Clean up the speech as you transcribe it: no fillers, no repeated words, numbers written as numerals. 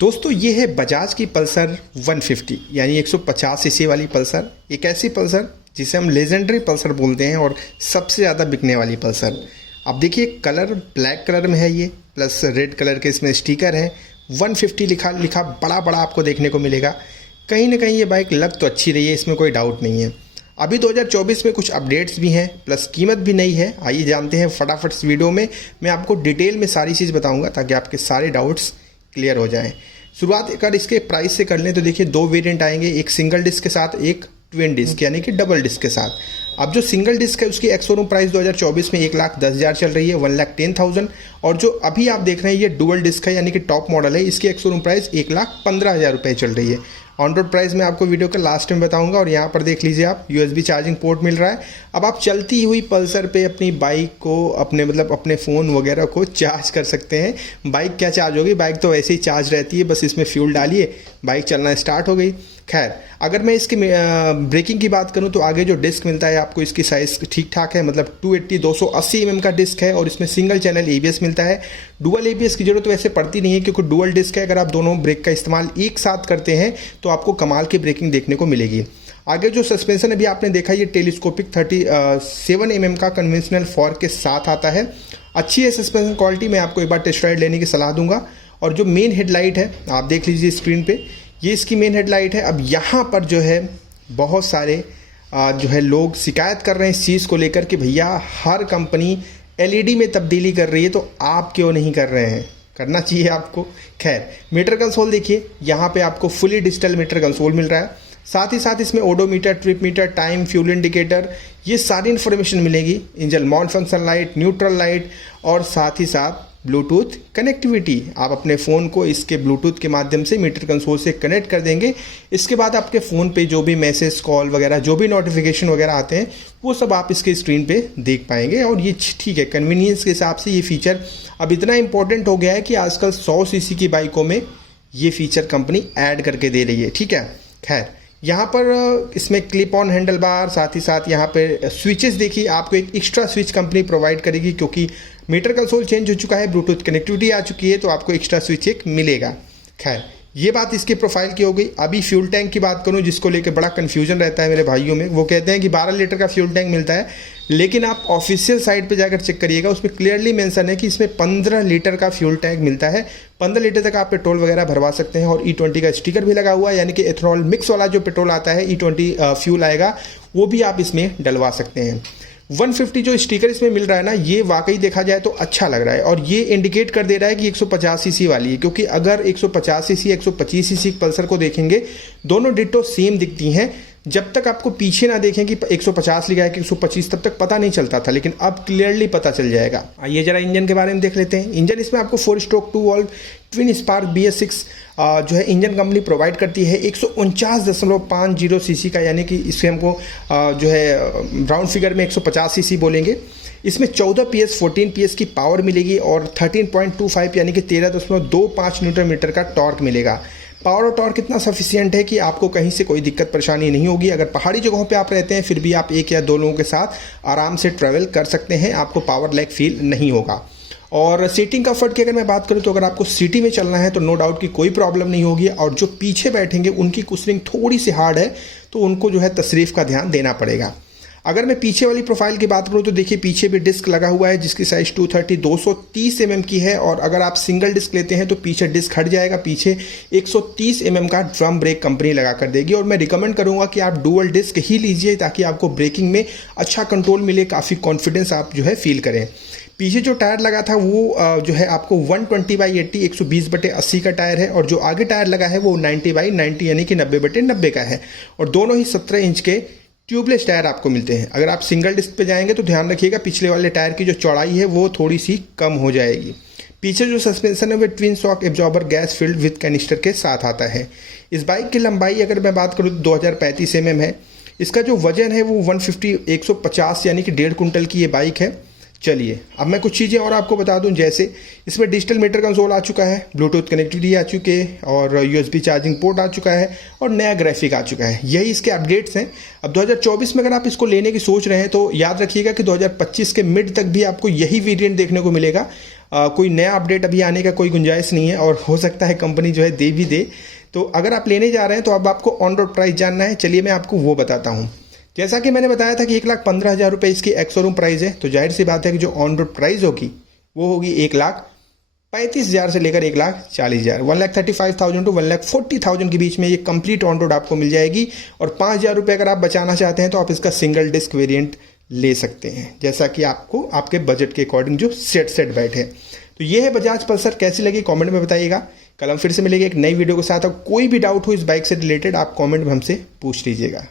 दोस्तों ये है बजाज की पल्सर 150 यानी 150 सीसी वाली पल्सर। एक ऐसी पल्सर जिसे हम लेजेंडरी पल्सर बोलते हैं और सबसे ज़्यादा बिकने वाली पल्सर। अब देखिए कलर ब्लैक कलर में है ये, प्लस रेड कलर के इसमें स्टिकर है। 150 लिखा लिखा बड़ा बड़ा आपको देखने को मिलेगा। कहीं ना कहीं ये बाइक लग तो अच्छी रही है, इसमें कोई डाउट नहीं है। अभी 2024 में कुछ अपडेट्स भी हैं, प्लस कीमत भी नई है। आइए जानते हैं फटाफट इस वीडियो में। मैं आपको डिटेल में सारी चीज़ बताऊंगा ताकि आपके सारे डाउट्स क्लियर हो जाएं। शुरुआत अगर इसके प्राइस से कर लें तो देखिए दो वेरिएंट आएंगे, एक सिंगल डिस्क के साथ, एक ट्विन डिस्क यानी कि डबल डिस्क के साथ। अब जो सिंगल डिस्क है उसकी एक्स शोरूम प्राइस 2024 में 1,10,000 चल रही है, 1,10,000। और जो अभी आप देख रहे हैं ये डुअल डिस्क है यानी कि टॉप मॉडल है, इसकी एक्स शोरूम प्राइस 1,15,000 रुपये चल रही है। ऑन रोड प्राइस मैं आपको वीडियो का लास्ट में बताऊंगा। और यहाँ पर देख लीजिए आप USB चार्जिंग पोर्ट मिल रहा है। अब आप चलती हुई पल्सर पे अपनी बाइक को अपने फ़ोन वगैरह को चार्ज कर सकते हैं। बाइक क्या चार्ज होगी, बाइक तो वैसे ही चार्ज रहती है, बस इसमें फ्यूल डालिए बाइक चलना स्टार्ट हो गई। खैर अगर मैं इसकी ब्रेकिंग की बात करूं तो आगे जो डिस्क मिलता है आपको इसकी साइज़ ठीक ठाक है, मतलब 280 mm का डिस्क है और इसमें सिंगल चैनल ABS मिलता है। डुअल ABS की जरूरत वैसे पड़ती नहीं है क्योंकि डुअल डिस्क है। अगर आप दोनों ब्रेक का इस्तेमाल एक साथ करते हैं तो आपको कमाल की ब्रेकिंग देखने को मिलेगी। आगे जो सस्पेंशन अभी आपने देखा ये टेलीस्कोपिक 37 mm का कन्वेंशनल फॉर्क के साथ आता है। अच्छी है सस्पेंशन क्वालिटी, मैं आपको एक बार टेस्ट राइड लेने की सलाह दूंगा। और जो मेन हेडलाइट है आप देख लीजिए स्क्रीन पे, ये इसकी मेन हेडलाइट है। अब यहाँ पर जो है बहुत सारे जो है लोग शिकायत कर रहे हैं इस चीज़ को लेकर कि भैया हर कंपनी LED में तब्दीली कर रही है तो आप क्यों नहीं कर रहे हैं, करना चाहिए आपको। खैर मीटर कंसोल देखिए, यहाँ पे आपको फुली डिजिटल मीटर कंसोल मिल रहा है। साथ ही साथ इसमें odometer, trip meter, time, fuel indicator, ये सारी इन्फॉर्मेशन मिलेगी। Engine malfunction light, neutral light और साथ ही साथ ब्लूटूथ कनेक्टिविटी। आप अपने फ़ोन को इसके ब्लूटूथ के माध्यम से मीटर कंसोल से कनेक्ट कर देंगे। इसके बाद आपके फ़ोन पे जो भी मैसेज, कॉल वगैरह, जो भी नोटिफिकेशन वगैरह आते हैं वो सब आप इसके स्क्रीन पे देख पाएंगे। और ये ठीक है, कन्वीनियंस के हिसाब से ये फीचर अब इतना इंपॉर्टेंट हो गया है कि आजकल 100 सीसी की बाइकों में ये फीचर कंपनी ऐड करके दे रही है। ठीक है, खैर यहाँ पर इसमें क्लिप ऑन हैंडल बार, साथ ही साथ यहाँ पे स्विचेस देखिए, आपको एक एक्स्ट्रा स्विच कंपनी प्रोवाइड करेगी क्योंकि मीटर कंसोल चेंज हो चुका है, ब्लूटूथ कनेक्टिविटी आ चुकी है, तो आपको एक्स्ट्रा स्विच एक मिलेगा। खैर ये बात इसके प्रोफाइल की हो गई। अभी फ्यूल टैंक की बात करूं जिसको लेकर बड़ा कन्फ्यूजन रहता है मेरे भाइयों में, वो कहते हैं कि 12 लीटर का फ्यूल टैंक मिलता है, लेकिन आप ऑफिशियल साइट पे जाकर चेक करिएगा, उसमें क्लियरली मेंशन है कि इसमें 15 लीटर का फ्यूल टैंक मिलता है। 15 लीटर तक आप पेट्रोल वगैरह भरवा सकते हैं। और E20 का स्टिकर भी लगा हुआ है, यानी कि एथनॉल मिक्स वाला जो पेट्रोल आता है, E20 फ्यूल आएगा, वो भी आप इसमें डलवा सकते हैं। 150 जो स्टिकर इसमें मिल रहा है ना, ये वाकई देखा जाए तो अच्छा लग रहा है और ये इंडिकेट कर दे रहा है कि 150 सीसी वाली है। क्योंकि अगर 150 सीसी 125 सीसी पल्सर को देखेंगे, दोनों डिट्टो सेम दिखती हैं। जब तक आपको पीछे ना देखें कि 150 लिखा है कि 125, तब तक पता नहीं चलता था, लेकिन अब क्लियरली पता चल जाएगा। आइए जरा इंजन के बारे में देख लेते हैं। इंजन इसमें आपको 4 stroke 2 valve twin spark BS6 जो है इंजन कंपनी प्रोवाइड करती है। 149.50 सीसी का, यानी कि इसे हमको जो है राउंड फिगर में 150 सीसी बोलेंगे। इसमें 14 PS 14 PS की पावर मिलेगी और 13.25 यानी कि 13.25 न्यूटन मीटर का टॉर्क मिलेगा। पावर और टॉर्क इतना सफिशियंट है कि आपको कहीं से कोई दिक्कत परेशानी नहीं होगी। अगर पहाड़ी जगहों पे आप रहते हैं फिर भी आप एक या दो लोगों के साथ आराम से ट्रैवल कर सकते हैं, आपको पावर लैग फील नहीं होगा। और सीटिंग कंफर्ट की अगर मैं बात करूं तो अगर आपको सिटी में चलना है तो नो डाउट की कोई प्रॉब्लम नहीं होगी। और जो पीछे बैठेंगे उनकी कुशनिंग थोड़ी सी हार्ड है, तो उनको जो है तशरीफ का ध्यान देना पड़ेगा। अगर मैं पीछे वाली प्रोफाइल की बात करूं तो देखिए पीछे भी डिस्क लगा हुआ है जिसकी साइज 230 mm की है। और अगर आप सिंगल डिस्क लेते हैं तो पीछे डिस्क हट जाएगा, पीछे 130 mm का ड्रम ब्रेक कंपनी लगा कर देगी। और मैं रिकमेंड करूंगा कि आप डुअल डिस्क ही लीजिए ताकि आपको ब्रेकिंग में अच्छा कंट्रोल मिले, काफ़ी कॉन्फिडेंस आप जो है फील करें। पीछे जो टायर लगा था वो जो है आपको 120/80 120/80 का टायर है। और जो आगे टायर लगा है वो 90/90 यानी कि 90/90 का है। और दोनों ही 17 इंच के ट्यूबलेस टायर आपको मिलते हैं। अगर आप सिंगल डिस्क पे जाएंगे तो ध्यान रखिएगा पिछले वाले टायर की जो चौड़ाई है वो थोड़ी सी कम हो जाएगी। पीछे जो सस्पेंशन है वो twin shock absorber gas field with canister के साथ आता है। इस बाइक की लंबाई अगर मैं बात करूँ तो 2035 mm है। इसका जो वजन है वो 150 यानी कि 1.5 कुंटल की ये बाइक है। चलिए अब मैं कुछ चीज़ें और आपको बता दूं, जैसे इसमें डिजिटल मीटर कंसोल आ चुका है, ब्लूटूथ कनेक्टिविटी आ चुकी है और USB चार्जिंग पोर्ट आ चुका है और नया ग्राफिक आ चुका है। यही इसके अपडेट्स हैं। अब 2024 में अगर आप इसको लेने की सोच रहे हैं तो याद रखिएगा कि 2025 के मिड तक भी आपको यही वेरिएंट देखने को मिलेगा। कोई नया अपडेट अभी आने का कोई गुंजाइश नहीं है और हो सकता है कंपनी जो है दे भी दे। तो अगर आप लेने जा रहे हैं तो अब आपको ऑन रोड प्राइस जानना है, चलिए मैं आपको वो बताता हूँ। जैसा कि मैंने बताया था कि 1,15,000 रुपये इसकी एक्स शोरूम प्राइस है, तो जाहिर सी बात है कि जो ऑन रोड प्राइस होगी वो होगी 1,35,000 से लेकर 1,40,000, 1,35,000 टू 1,40,000 के बीच में ये कंप्लीट ऑन रोड आपको मिल जाएगी। और 5,000 रुपये अगर आप बचाना चाहते हैं तो आप इसका सिंगल डिस्क वेरिएंट ले सकते हैं, जैसा कि आपको आपके बजट के अकॉर्डिंग जो सेट बैठे। तो ये है बजाज पल्सर, कैसी लगी कमेंट में बताइएगा। कल हम फिर से मिलेंगे एक नई वीडियो के साथ। और कोई भी डाउट हो इस बाइक से रिलेटेड आप कमेंट में हमसे पूछ लीजिएगा।